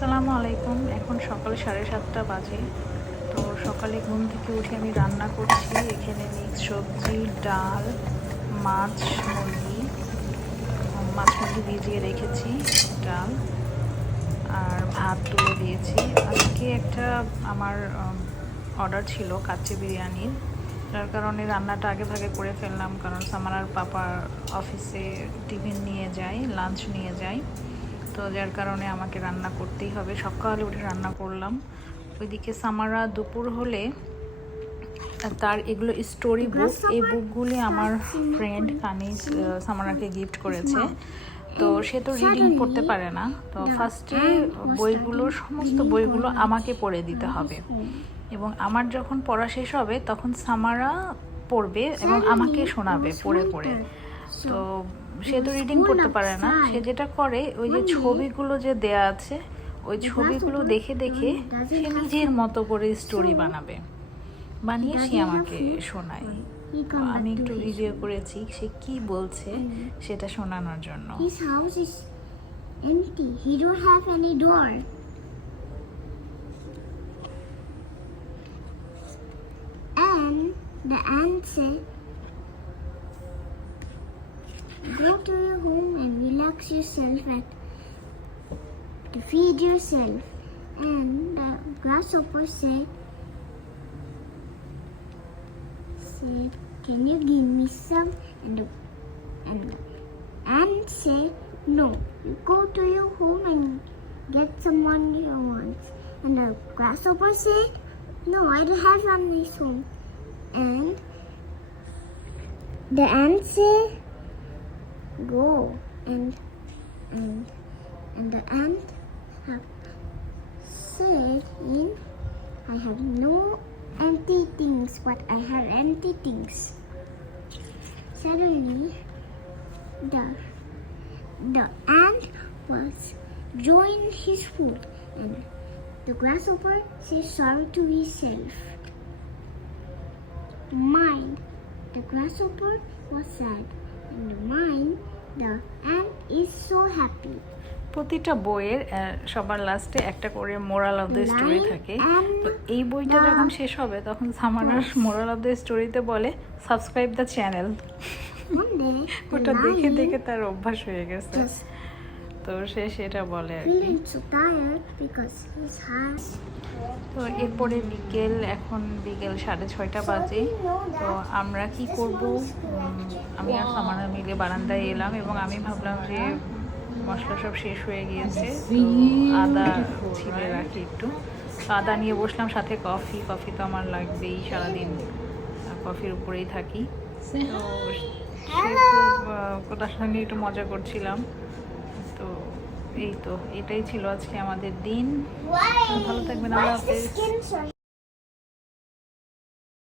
আসসালামু আলাইকুম। এখন সকাল সাড়ে সাতটা বাজে। তো সকালে ঘুম থেকে উঠে আমি রান্না করছি। এখানে মিক্স সবজি, ডাল, মাছ, মুরগি মাছ, মুরগি ভিজিয়ে রেখেছি, ডাল আর ভাত তুলে দিয়েছি। আজকে একটা আমার অর্ডার ছিল কাচ্চি বিরিয়ানির। যার কারণে রান্নাটা আগে ভাগে করে ফেললাম, কারণ সামারার পাপার অফিসে টিফিন নিয়ে যায় লাঞ্চ নিয়ে যায়। তো যার কারণে আমাকে রান্না করতেই হবে। সকালে উঠে রান্না করলাম। ওইদিকে সামারা দুপুর হলে তার এগুলো স্টোরি বুক এই বুকগুলি আমার ফ্রেন্ড কানিজ সামারাকে গিফট করেছে। তো সে তো রিডিং পড়তে পারে না। তো ফার্স্টে বইগুলো, সমস্ত বইগুলো আমাকে পড়ে দিতে হবে। এবং আমার যখন পড়া শেষ হবে, তখন সামারা পড়বে এবং আমাকে শোনাবে পড়ে পড়ে। তো সে তো রিডিং করতে পারে না। সে যেটা করে ওই যে ছবিগুলো যে দেয়া আছে ওই ছবিগুলো দেখে দেখে সে নিজের মতো করে স্টোরি বানাবে। বানিয়ে সে আমাকে শোনায়। আমি একটু ভিডিও করেছি সে কি বলছে সেটা শোনানোর জন্য। His house is empty. He don't have any door. And the ant said, Go to your home and relax yourself at to feed yourself. And the grasshopper said, said, Can you give me some? And the, and the and say no. You go to your home and get someone you want. And the grasshopper said, No, I don't have in this home. And the ant said, Go and and and the ant have said in I have no empty things, but I have empty things. Suddenly the the ant was enjoying his food and the grasshopper said sorry to himself. Mind the grasshopper was sad and the mind the ant is so happy. প্রতিটা বইয়ের সবার লাস্টে একটা করে moral of the story থাকে। তো এই বইটা যখন শেষ হবে তখন সামানার মোরাল অফ দ্য স্টোরিতে বলে সাবস্ক্রাইব দ্য চ্যানেল ওটা দেখে দেখে তার অভ্যাস হয়ে গেছে। তো সে সেটা বলে আর কি। তো এরপরে বিকেল এখন বিকেল সাড়ে ছয়টা বাজে। তো আমরা কি করব? আমি আর সামানা মিলে বারান্দায় এলাম এবং আমি ভাবলাম যে মশলা সব শেষ হয়ে গিয়েছে। আদা ছিলে রাখি একটু। আদা নিয়ে বসলাম সাথে কফি। কফি তো আমার লাগবেই সারাদিন কফির উপরেই থাকি। তো সে খুব তার সঙ্গে একটু মজা করছিলাম। এই তো এটাই ছিল আজকে আমাদের দিন। ভালো থাকবেন আল্লাহ হাফেজ.